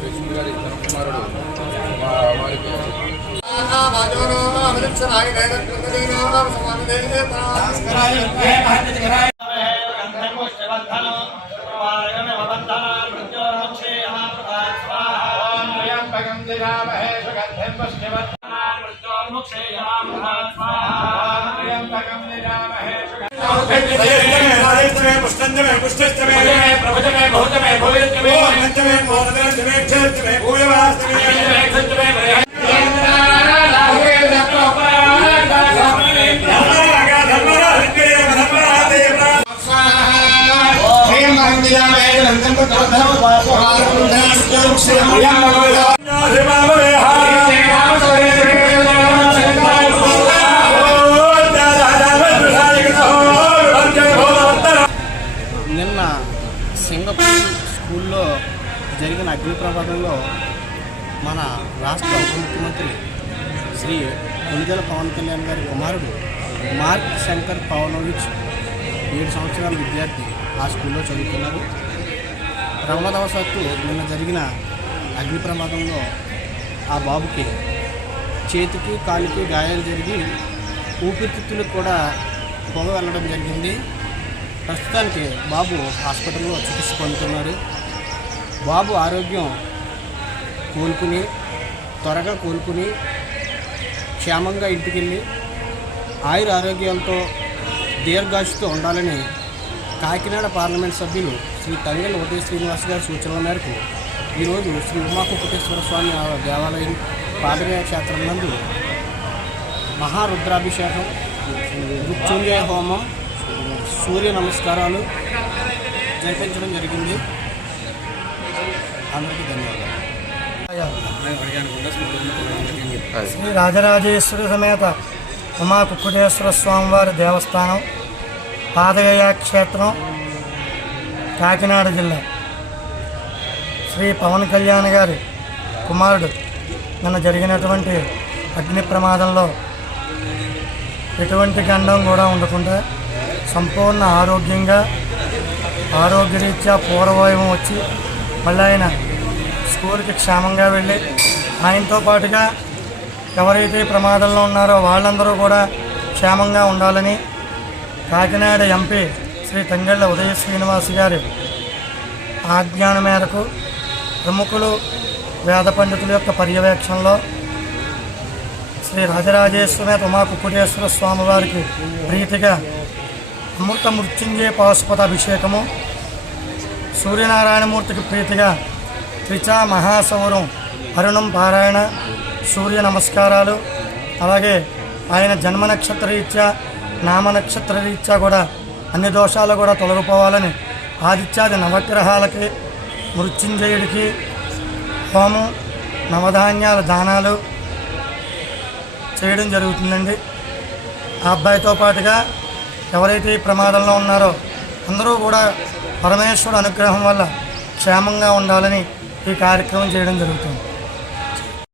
విష్ణు గారి కుమారుడు వారికి पुष्टञ्जमे पुष्टश्च నిన్న సింగపూర్ స్కూల్లో జరిగిన అగ్ని ప్రమాదంలో మన రాష్ట్ర ఉప ముఖ్యమంత్రి శ్రీ కొనిదెల పవన్ కళ్యాణ్ గారి కుమారుడు మార్క్ శంకర్ పవనోవిచ్ ఏడు సంవత్సరాల విద్యార్థి ఆ స్కూల్లో చదువుతున్నారు. ప్రమాదవశాత్తు నిన్న జరిగిన అగ్ని ప్రమాదంలో ఆ బాబుకి చేతికి కాలుకి గాయాలు జరిగి ఊపిరితిత్తులకు కూడా పొగ వెళ్ళడం జరిగింది. ప్రస్తుతానికి బాబు హాస్పిటల్లో చికిత్స పొందుతున్నారు బాబు ఆరోగ్యం కోలుకుని త్వరగా కోలుకుని క్షేమంగా ఇంటికి వెళ్ళి ఆయుర ఆరోగ్యాలతో దీర్ఘాశుతో ఉండాలని కాకినాడ పార్లమెంట్ సభ్యులు శ్రీ తంగల్ ఉదయ శ్రీనివాస్ గారి సూచనల మేరకు ఈరోజు శ్రీ ఉమాకుటేశ్వర స్వామి దేవాలయం పాదమయ క్షేత్రం నందు మహారుద్రాభిషేకం మృత్యుంజయ హోమం సూర్య నమస్కారాలు జరిపించడం జరిగింది. అందరికీ ధన్యవాదాలు. శ్రీ రాజరాజేశ్వరి సమేత ఉమా కుక్కుటేశ్వర స్వామివారి దేవస్థానం పాదగయ క్షేత్రం కాకినాడ జిల్లా. శ్రీ పవన్ కళ్యాణ్ గారి కుమారుడు. నిన్న జరిగినటువంటి అగ్ని ప్రమాదంలో ఎటువంటి గండం కూడా ఉండకుండా సంపూర్ణ ఆరోగ్యంగా ఆరోగ్యరీత్యా పూర్వవైవం వచ్చి మళ్ళీ ఆయన స్కూల్కి క్షేమంగా వెళ్ళి ఆయనతో పాటుగా ఎవరైతే ప్రమాదంలో ఉన్నారో వాళ్ళందరూ కూడా క్షేమంగా ఉండాలని కాకినాడ ఎంపీ శ్రీ తంగళ్ళ ఉదయ శ్రీనివాస్ గారి ఆజ్ఞాన మేరకు ప్రముఖులు వేద పండితుల యొక్క పర్యవేక్షణలో శ్రీ రాజరాజేశ్వర ఉమా కుక్కుటేశ్వర స్వామివారికి ప్రీతిగా అమృత మృత్యుంజయ పాశుపత అభిషేకము సూర్యనారాయణమూర్తికి ప్రీతిగా త్రిచా మహాసౌరం అరుణం పారాయణ సూర్య నమస్కారాలు అలాగే ఆయన జన్మ నక్షత్ర రీత్యా నామ నక్షత్ర రీత్యా కూడా అన్ని దోషాలు కూడా తొలగిపోవాలని ఆదిత్యాది నవగ్రహాలకి మృత్యుంజయుడికి హోమం నవధాన్యాల దానాలు చేయడం జరుగుతుందండి. ఆ అబ్బాయితో పాటుగా ఎవరైతే ఈ ప్రమాదంలో ఉన్నారో అందరూ కూడా పరమేశ్వరుడు అనుగ్రహం వల్ల క్షేమంగా ఉండాలని ఈ కార్యక్రమం చేయడం జరుగుతుంది.